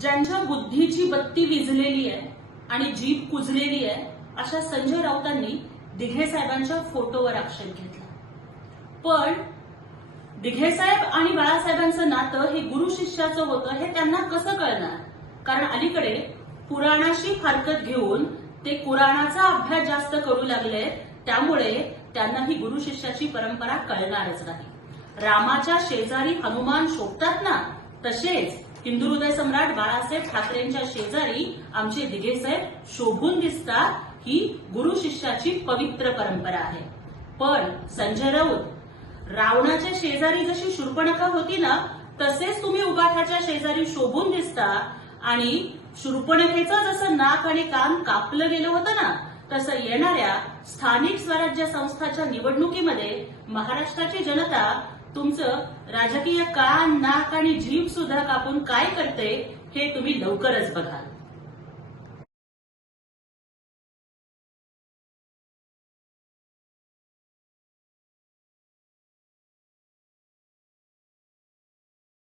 ज्यांच्या बुद्धीची बत्ती विझलेली आहे आणि जीभ कुजलेली आहे अशा संजय राऊतांनी दिघे साहेबांच्या फोटोवर आक्षेप घेतला. पण दिघे साहेब आणि बाळासाहेबांचं नातं हे गुरु शिष्याचं होतं हे त्यांना कसं कळणार? कारण अलीकडे पुराणाशी फारकत घेऊन ते कुराणाचा अभ्यास जास्त करू लागले, त्यामुळे त्यांना ही गुरु शिष्याची परंपरा कळणारच नाही. रामाच्या शेजारी हनुमान शोभतात ना, तसेच हिंदू हृदय सम्राट बाळासाहेब ठाकरेंच्या शेजारी आमचे दिघे साहेब शोभून दिसतात. ही गुरु शिष्याची पवित्र परंपरा आहे. पण संजय राऊत, रावणाच्या शेजारी जशी शूर्पणखा होती ना, तसेच तुम्ही उबाठाच्या शेजारी शोभून दिसता. आणि शूर्पणखेचं जसं नाक आणि कान कापलं गेलं होतं ना, तसं येणाऱ्या स्थानिक स्वराज्य संस्थाच्या निवडणुकीमध्ये महाराष्ट्राची जनता तुमचं राजकीय कान, नाक आणि जीभ सुद्धा कापून काय करते हे तुम्ही लवकरच बघाल.